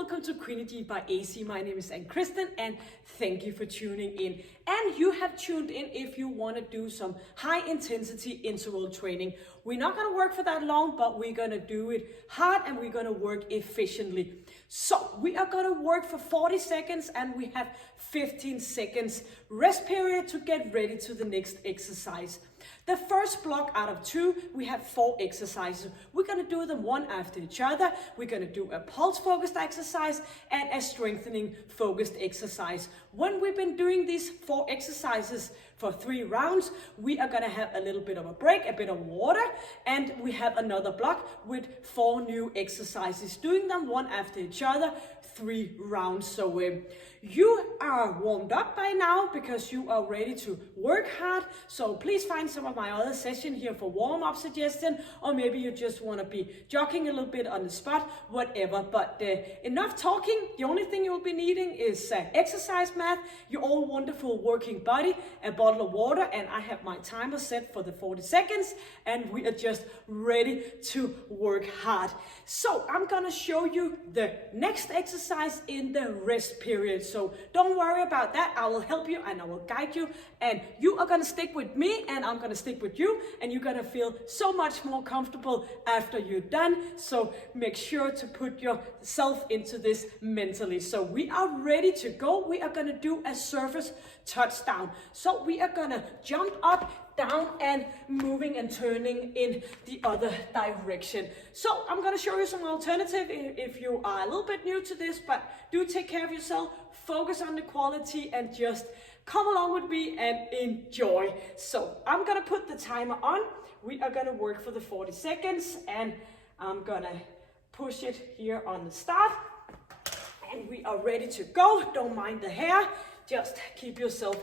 welcome to Queenie by AC. My name is Ann-Kristen and thank you for tuning in. And you have tuned in if you want to do some high intensity interval training. We're not going to work for that long, but we're going to do it hard and we're going to work efficiently. So we are going to work for 40 seconds and we have 15 seconds rest period to get ready to the next exercise. The first block out of 2, we have 4 exercises. We're going to do them one after each other. We're going to do a pulse focused exercise and a strengthening focused exercise. When we've been doing these 4 exercises for 3 rounds, we are going to have a little bit of a break, a bit of water, and we have another block with 4 new exercises, doing them one after each other, 3 rounds. So you are warmed up by now because you are ready to work hard. So please find some of my other session here for warm-up suggestion, or maybe you just want to be jogging a little bit on the spot, whatever. But enough talking. The only thing you will be needing is exercise mat, your all wonderful working body, a bottle of water, and I have my timer set for the 40 seconds, and we are just ready to work hard. So I'm gonna show you the next exercise in the rest period. So don't worry about that. I will help you and I will guide you, and you are gonna stick with me and I'm gonna stick with you, and you're gonna feel so much more comfortable after you're done. So make sure to put yourself into this mentally. So we are ready to go. We are gonna do a surface touchdown. So we are gonna jump up, down, and moving and turning in the other direction. So I'm gonna show you some alternative if you are a little bit new to this, but do take care of yourself, focus on the quality, and just come along with me and enjoy. So I'm gonna put the timer on. We are gonna work for the 40 seconds, and I'm gonna push it here on the start. And we are ready to go. Don't mind the hair. Just keep yourself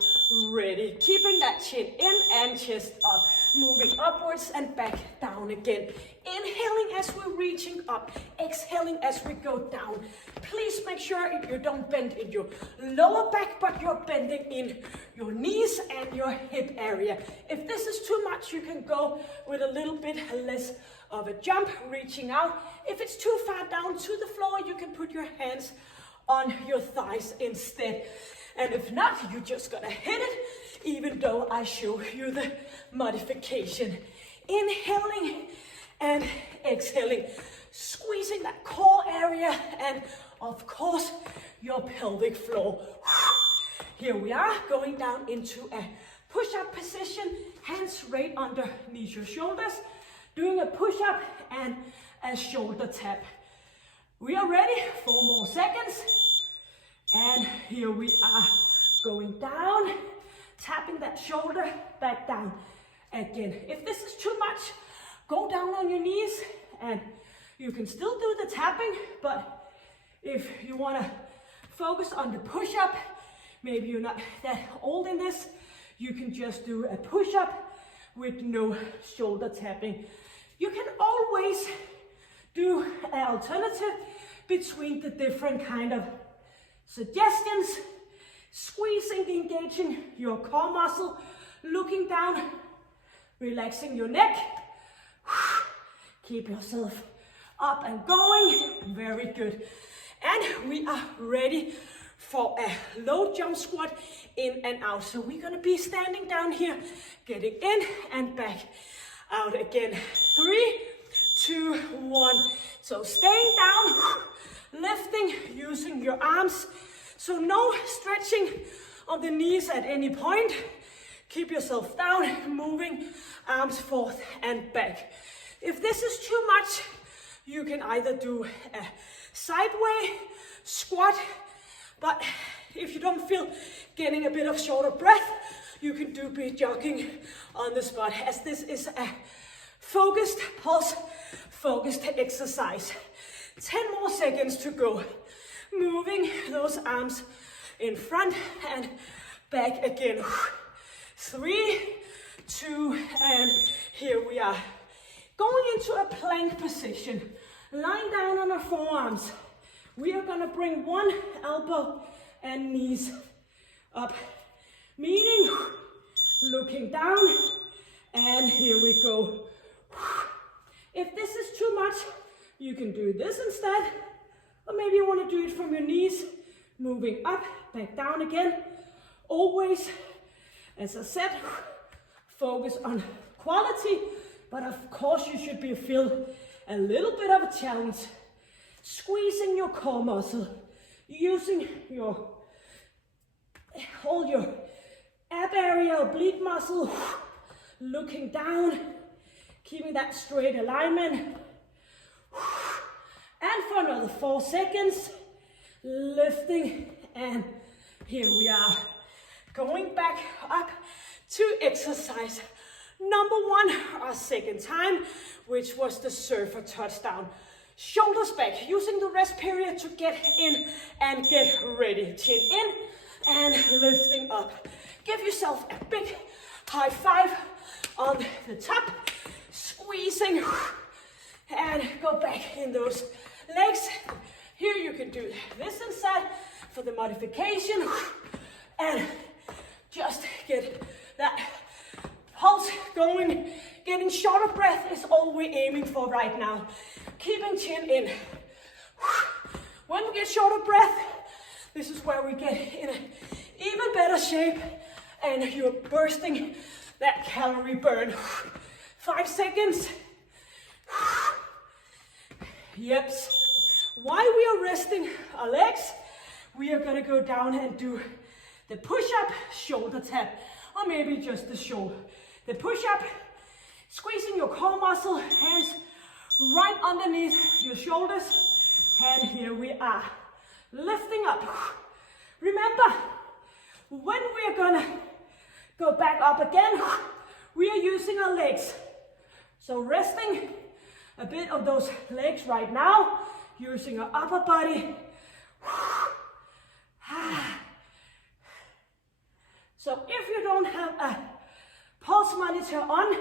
ready. Keeping that chin in and chest up. Moving upwards and back down again. Inhaling as we're reaching up. Exhaling as we go down. Please make sure you don't bend in your lower back, but you're bending in your knees and your hip area. If this is too much, you can go with a little bit less of a jump, reaching out. If it's too far down to the floor, you can put your hands on your thighs instead. And if not, you're just gonna hit it, even though I show you the modification. Inhaling and exhaling, squeezing that core area and of course your pelvic floor. Here we are, going down into a push-up position, hands right underneath your shoulders, doing a push-up and a shoulder tap. We are ready, 4 more seconds. And here we are, going down, tapping that shoulder back down again. If this is too much, go down on your knees and you can still do the tapping, but if you want to focus on the push-up, maybe you're not that old in this, you can just do a push-up with no shoulder tapping. You can always do an alternative between the different kind of suggestions, squeezing, engaging your core muscle, looking down, relaxing your neck. Keep yourself up and going. Very good. And we are ready for a low jump squat in and out. So we're gonna be standing down here, getting in and back out again. 3, 2, 1. So staying down, lifting, using your arms. So no stretching on the knees at any point. Keep yourself down, moving arms forth and back. If this is too much, you can either do a sideway squat, but if you don't feel getting a bit of shorter breath, you can do be jogging on the spot, as this is a focused pulse, focused exercise. 10 more seconds to go. Moving those arms in front and back again. 3, 2, and here we are. Going into a plank position. Lying down on our forearms. We are gonna bring one elbow and knees up. Meeting, looking down, and here we go. If this is too much, you can do this instead, Or maybe you want to do it from your knees, moving up, back down again. Always, as I said, focus on quality, but of course you should feel a little bit of a challenge. Squeezing your core muscle, using hold your ab area, oblique muscle, looking down, keeping that straight alignment. And for another 4 seconds, lifting, and here we are. Going back up to exercise number 1, our second time, which was the surfer touchdown. Shoulders back, using the rest period to get in and get ready. Chin in and lifting up. Give yourself a big high five on the top. Squeezing and go back in those legs. Here you can do this inside for the modification and just get that pulse going. Getting shorter breath is all we're aiming for right now. Keeping chin in. When we get shorter breath, this is where we get in an even better shape and you're bursting that calorie burn. 5 seconds. Yep. While we are resting our legs, we are gonna go down and do the push-up shoulder tap, or maybe just the shoulder. The push-up, squeezing your core muscle, hands right underneath your shoulders, and here we are, lifting up. Remember, when we are gonna go back up again, we are using our legs. So resting a bit of those legs right now, using our upper body. So if you don't have a pulse monitor on,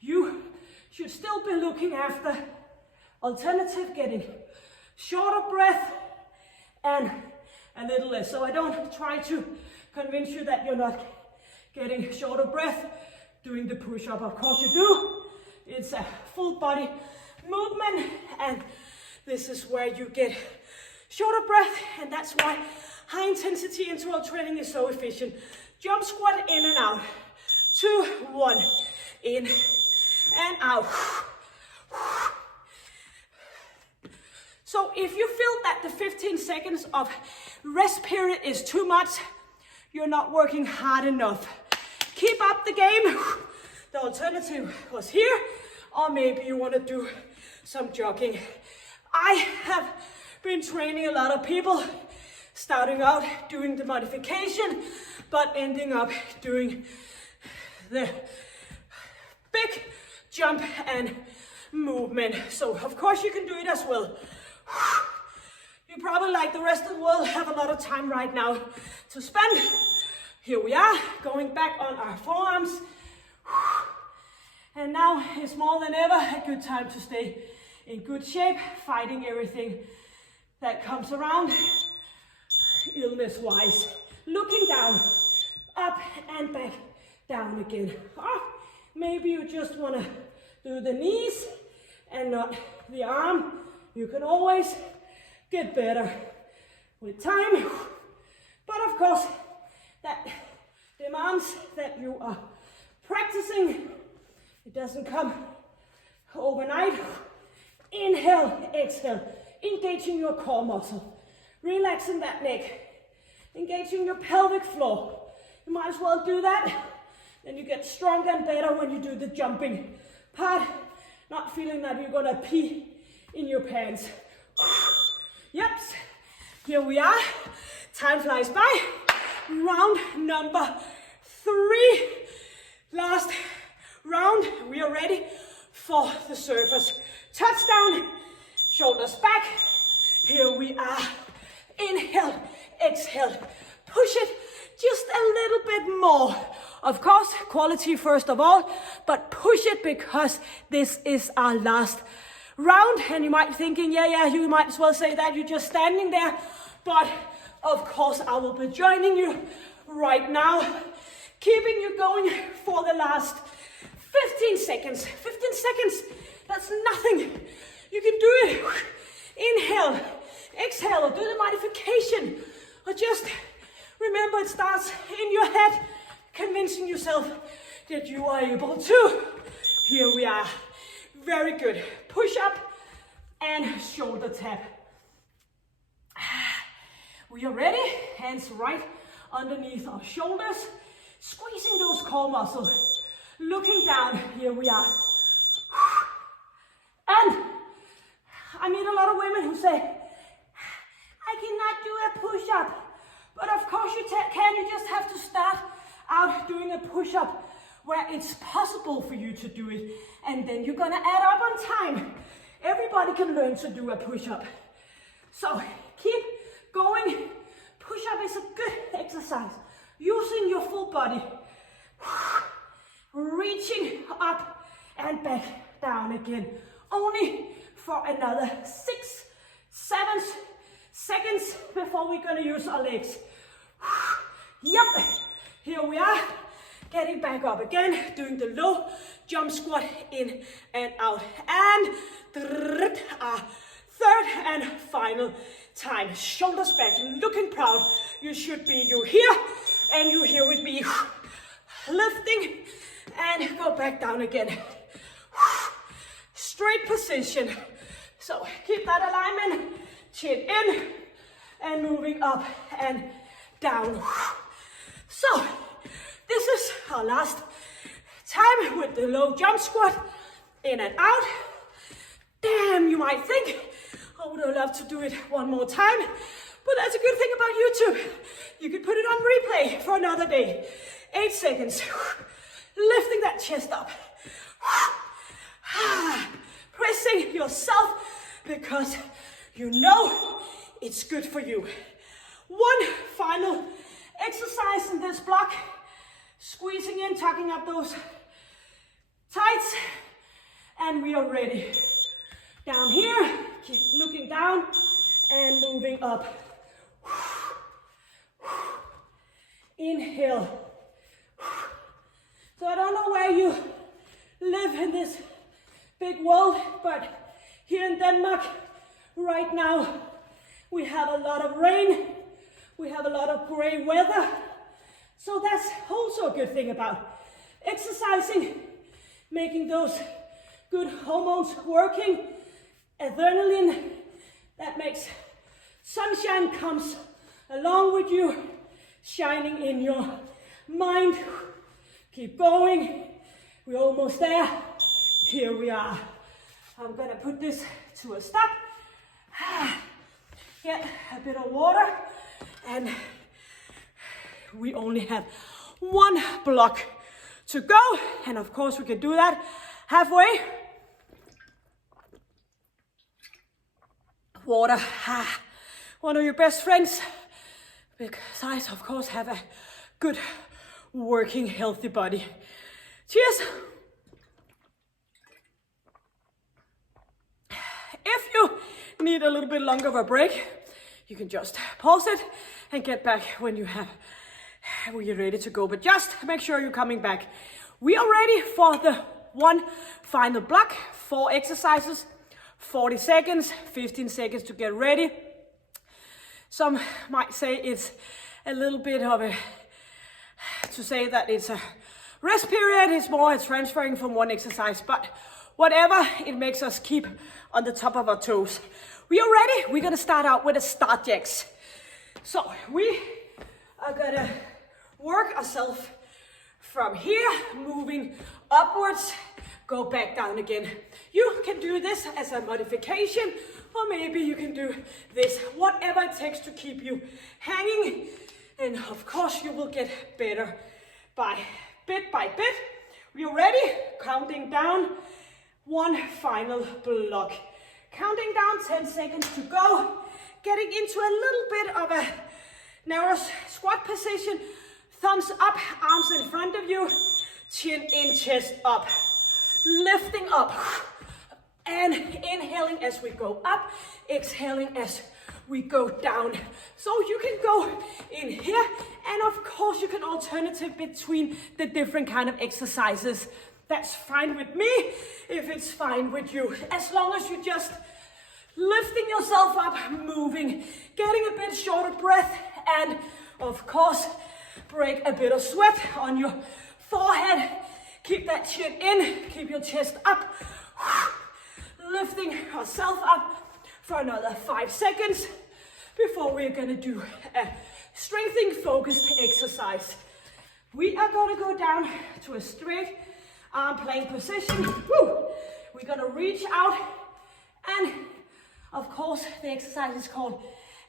you should still be looking after alternative, getting shorter breath and a little less. So I don't try to convince you that you're not getting shorter breath doing the push-up. Of course you do. It's a full body movement, and this is where you get shorter breath, and that's why high intensity interval training is so efficient. Jump squat in and out. 2, 1, in and out. So if you feel that the 15 seconds of rest period is too much, you're not working hard enough. Keep up the game. The alternative was here, or maybe you want to do some jogging. I have been training a lot of people, starting out doing the modification, but ending up doing the big jump and movement. So of course you can do it as well. You probably, like the rest of the world, have a lot of time right now to spend. Here we are, going back on our forearms. And now is more than ever a good time to stay in good shape, fighting everything that comes around illness-wise. Looking down, up and back, down again. Or maybe you just want to do the knees and not the arm. You can always get better with time. But of course, that demands that you are practicing. It doesn't come overnight. Inhale, exhale, engaging your core muscle, relaxing that neck, engaging your pelvic floor. You might as well do that. Then you get stronger and better when you do the jumping part, not feeling that you're gonna pee in your pants. Yep, here we are. Time flies by. Round number 3. Last round. We are ready for the surfers. Touchdown, shoulders back. Here we are. Inhale, exhale. Push it just a little bit more. Of course, quality first of all, but push it because this is our last round. And you might be thinking, yeah, you might as well say that you're just standing there. But of course, I will be joining you right now, keeping you going for the last 15 seconds. 15 seconds, that's nothing. You can do it. Inhale, exhale or do the modification, or just remember it starts in your head, convincing yourself that you are able to. Here we are. Very good. Push up and shoulder tap. We are ready. Hands right underneath our shoulders. Squeezing those core muscles. Looking down. Here we are. And I meet a lot of women who say, I cannot do a push-up. But of course you can. You just have to start out doing a push-up where it's possible for you to do it. And then you're gonna add up on time. Everybody can learn to do a push-up. So keep going. Push-up is a good exercise. Using your full body. Reaching up and back down again. Only for another 6, 7 seconds before we're gonna use our legs. Yep, here we are. Getting back up again, doing the low jump squat in and out. And third and final time. Shoulders back, looking proud. You should be. You're here and you're here with me. Lifting and go back down again. Straight position. So keep that alignment. Chin in and moving up and down. So this is our last time with the low jump squat. In and out. Damn, you might think, I would have loved to do it one more time. But that's a good thing about YouTube. You can put it on replay for another day. 8 seconds. Lifting that chest up. Pressing yourself because you know it's good for you. One final exercise in this block. Squeezing in, tucking up those tights. And we are ready. Down here, keep looking down and moving up. Inhale. So I don't know where you live in this big world, but here in Denmark, right now, we have a lot of rain. We have a lot of gray weather. So that's also a good thing about exercising, making those good hormones working. Adrenaline, that makes sunshine comes along with you, shining in your mind. Keep going. We're almost there. Here we are. I'm gonna put this to a stop. Get a bit of water, and we only have one block to go. And of course we can do that halfway. Water, one of your best friends, besides of course have a good working healthy body. Cheers. If you need a little bit longer of a break, you can just pause it and get back when you're ready to go. But just make sure you're coming back. We are ready for the one final block, 4 exercises. 40 seconds, 15 seconds to get ready. Some might say it's a little bit of to say that it's a rest period. It's more transferring from one exercise, but whatever, it makes us keep on the top of our toes. We are ready. We're gonna start out with a start jacks. So we are gonna work ourselves from here, moving upwards. Go back down again. You can do this as a modification, or maybe you can do this, whatever it takes to keep you hanging. And of course you will get better bit by bit. We are ready, counting down, one final block. Counting down, 10 seconds to go. Getting into a little bit of a narrow squat position. Thumbs up, arms in front of you, chin in, chest up. Lifting up and inhaling as we go up, exhaling as we go down. So you can go in here, and of course you can alternative between the different kind of exercises. That's fine with me if it's fine with you, as long as you just lifting yourself up, moving, getting a bit short of breath, and of course, break a bit of sweat on your forehead. Keep that chin in, keep your chest up, lifting yourself up for another 5 seconds before we're gonna do a strengthening focused exercise. We are gonna go down to a straight arm plank position. Woo! We're gonna reach out, and of course the exercise is called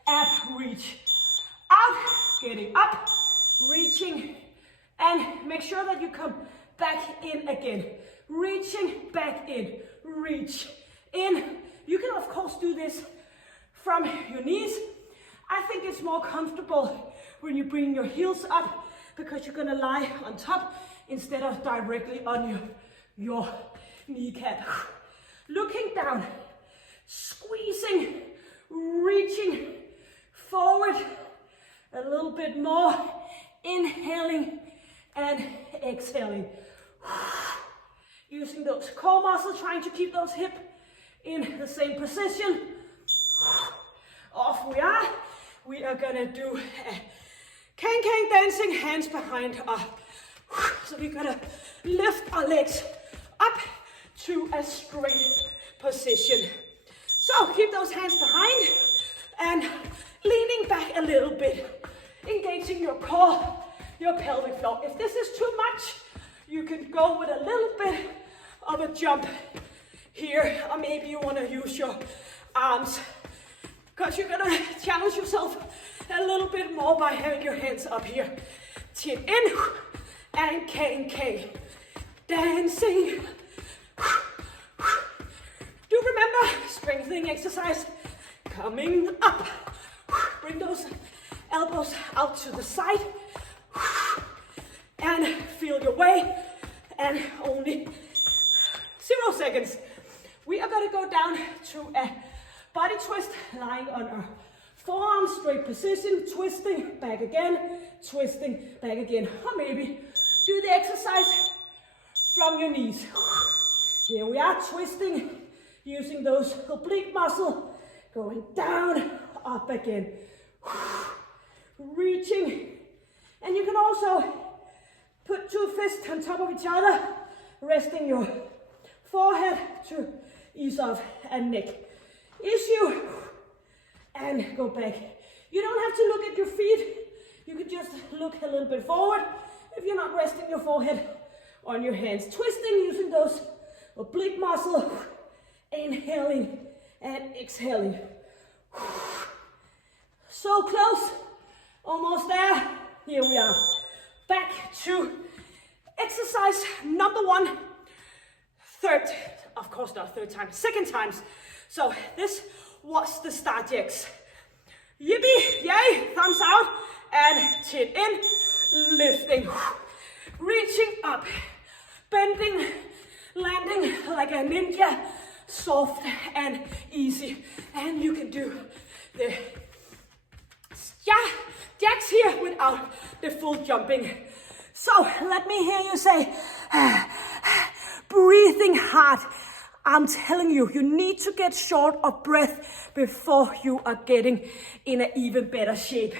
ab reach out, getting up, reaching, and make sure that you come back in again. Reaching back in, reach in. You can of course do this from your knees. I think it's more comfortable when you bring your heels up because you're gonna lie on top instead of directly on your kneecap. Looking down, squeezing, reaching forward a little bit more, inhaling and exhaling. Using those core muscles, trying to keep those hips in the same position. Off we are. We are gonna do a can dancing, hands behind us. So we're gonna lift our legs up to a straight position. So keep those hands behind and leaning back a little bit, engaging your core, your pelvic floor. If this is too much, you can go with a little bit of a jump here, or maybe you want to use your arms because you're gonna challenge yourself a little bit more by having your hands up here. Chin in and K. Dancing. Do remember, strengthening exercise coming up. Bring those elbows out to the side and feel your way, and only 0 seconds. We are gonna go down to a body twist, lying on our forearms, straight position, twisting back again, twisting back again. Or maybe do the exercise from your knees. Here we are, twisting, using those oblique muscles, going down, up again. Reaching, and you can also put 2 fists on top of each other, resting your forehead to ease off a neck issue, and go back. You don't have to look at your feet. You can just look a little bit forward if you're not resting your forehead on your hands. Twisting, using those oblique muscles, inhaling and exhaling. So close, almost there. Here we are. Back to exercise number 1. Of course not third time, second times. So this was the start jacks. Yippee, yay, thumbs out, and chin in, lifting, reaching up, bending, landing like a ninja, soft and easy. And you can do the jacks here without the full jumping. So let me hear you say, breathing hard. I'm telling you, you need to get short of breath before you are getting in an even better shape.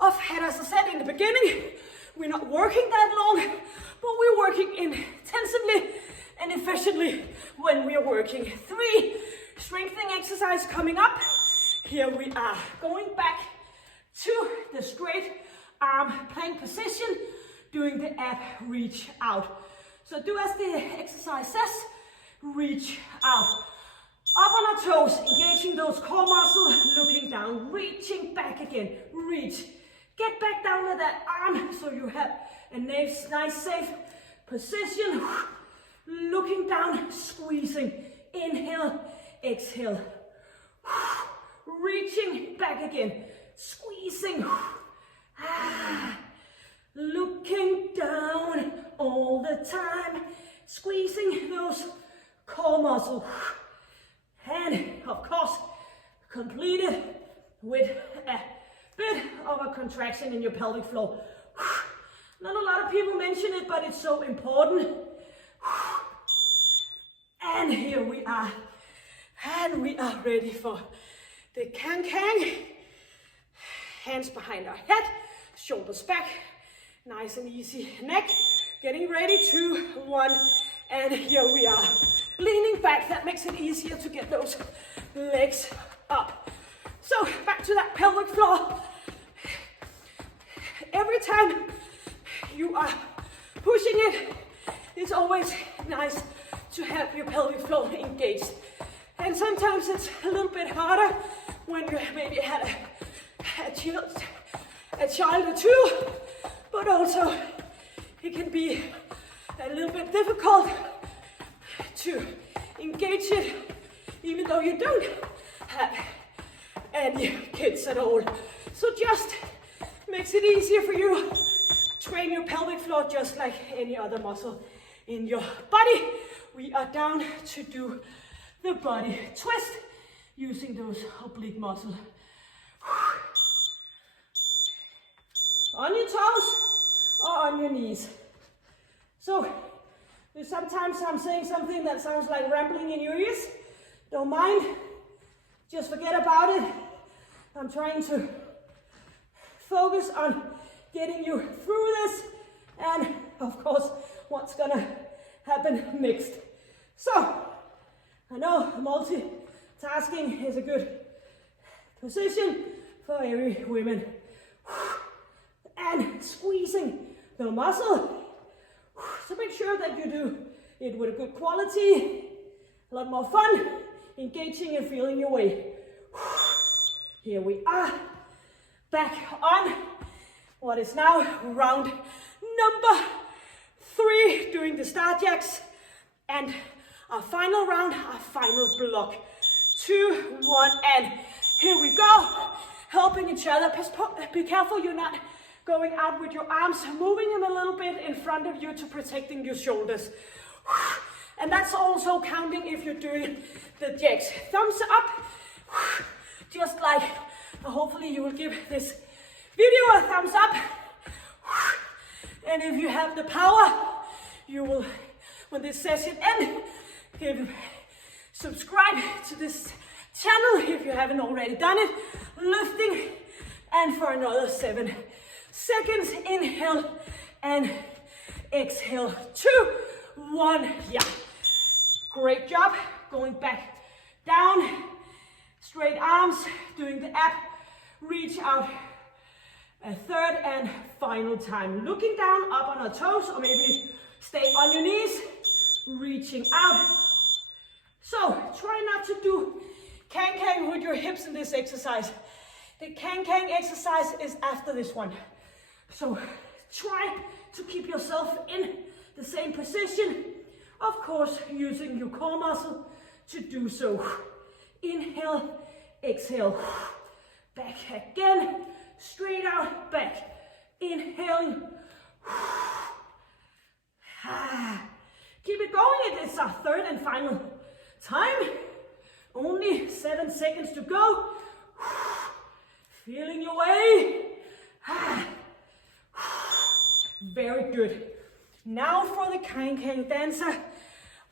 And as I said in the beginning, we're not working that long, but we're working intensively and efficiently when we are working. 3 strengthening exercise coming up. Here we are, going back to the straight arm plank position, doing the ab reach out. So do as the exercise says, reach out. Up on our toes, engaging those core muscles, looking down, reaching back again, reach. Get back down with that arm so you have a nice safe position. Looking down, squeezing, inhale, exhale. Reaching back again, squeezing. Looking down all the time, squeezing those core muscles. And of course, complete it with a bit of a contraction in your pelvic floor. Not a lot of people mention it, but it's so important. And here we are. And we are ready for the can-can. Hands behind our head, shoulders back, nice and easy neck. Getting ready, 2, 1, and here we are. Leaning back, that makes it easier to get those legs up. So back to that pelvic floor. Every time you are pushing it, it's always nice to have your pelvic floor engaged. And sometimes it's a little bit harder when you maybe had a child or two, but also it can be a little bit difficult to engage it even though you don't have any kids at all. So just makes it easier for you. Train your pelvic floor just like any other muscle in your body. We are down to do the body twist using those oblique muscles. On your toes or on your knees. So sometimes I'm saying something that sounds like rambling in your ears. Don't mind, just forget about it. I'm trying to focus on getting you through this and of course what's gonna happen next. So I know multitasking is a good position for every woman. And squeezing the muscle. So make sure that you do it with a good quality, a lot more fun, engaging and feeling your way. Here we are, back on what is now round number 3, doing the star jacks. And our final round, our final block. 2, 1, and here we go. Helping each other. Be careful you're not going out with your arms, moving them a little bit in front of you to protecting your shoulders. And that's also counting if you're doing the jacks. Thumbs up, just like, hopefully you will give this video a thumbs up. And if you have the power, you will, when this session ends, subscribe to this channel if you haven't already done it. Lifting, and for another 7 seconds, inhale and exhale. 2, 1, yeah. Great job. Going back down, straight arms, doing the ab, reach out a third and final time. Looking down, up on our toes, or maybe stay on your knees, reaching out. So try not to do can-can with your hips in this exercise. The can-can exercise is after this one. So try to keep yourself in the same position. Of course, using your core muscle to do so. Inhale, exhale. Back again, straight out, back. Inhaling. Keep it going. It is our third and final time. Only 7 seconds to go. Feeling your way. Very good. Now for the can-can dancer.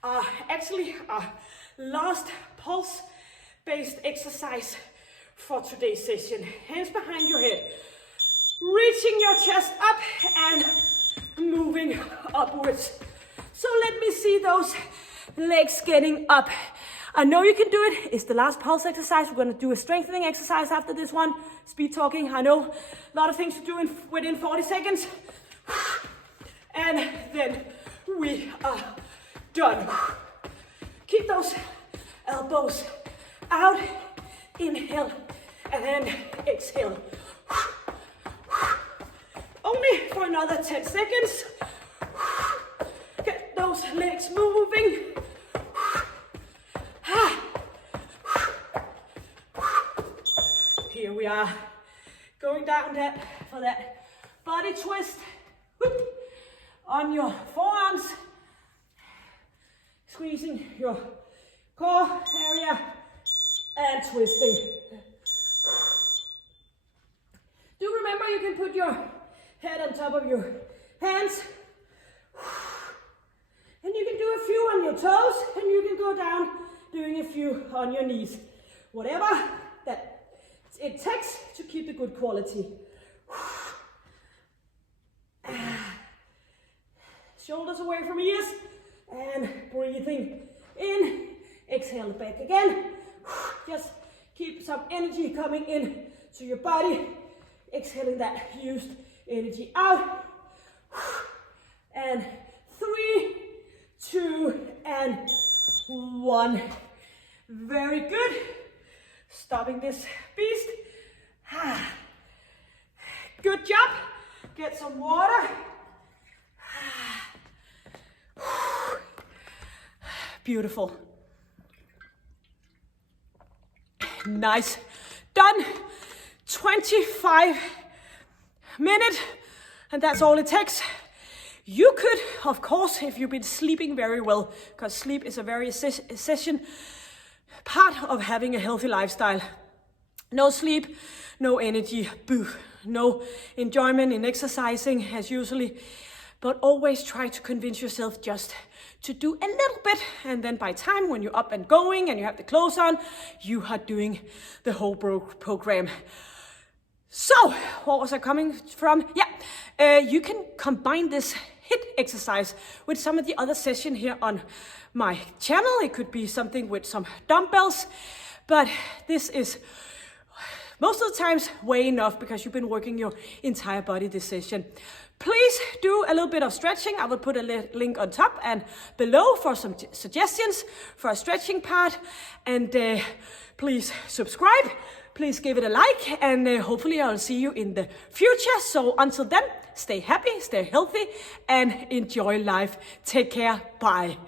Actually, our last pulse-based exercise for today's session. Hands behind your head. Reaching your chest up and moving upwards. So let me see those legs getting up. I know you can do it. It's the last pulse exercise. We're going to do a strengthening exercise after this one. Speed talking. I know a lot of things to do within 40 seconds. And then we are done. Keep those elbows out. Inhale and exhale. Only for another 10 seconds. Get those legs moving. Here we are, going down for that body twist. On your forearms, squeezing your core area and twisting. Do remember you can put your head on top of your hands. And you can do a few on your toes, and you can go down doing a few on your knees. Whatever that it takes to keep the good quality. Shoulders away from ears and breathing in. Exhale back again. Just keep some energy coming in to your body. Exhaling that used energy out. And 3, 2, and 1. Very good. Stopping this beast. Good job. Get some water. Beautiful. Nice. Done. 25 minutes, and that's all it takes. You could, of course, if you've been sleeping very well, because sleep is a very essential part of having a healthy lifestyle. No sleep, no energy, boo. No enjoyment in exercising as usually, but always try to convince yourself just to do a little bit, and then by time when you're up and going and you have the clothes on, you are doing the whole program. So, what was I coming from? Yeah, you can combine this HIIT exercise with some of the other sessions here on my channel. It could be something with some dumbbells, but this is most of the times way enough because you've been working your entire body this session. Please do a little bit of stretching. I will put a link on top and below for some suggestions for a stretching part. And please subscribe. Please give it a like, and hopefully I'll see you in the future. So until then, stay happy, stay healthy, and enjoy life. Take care. Bye.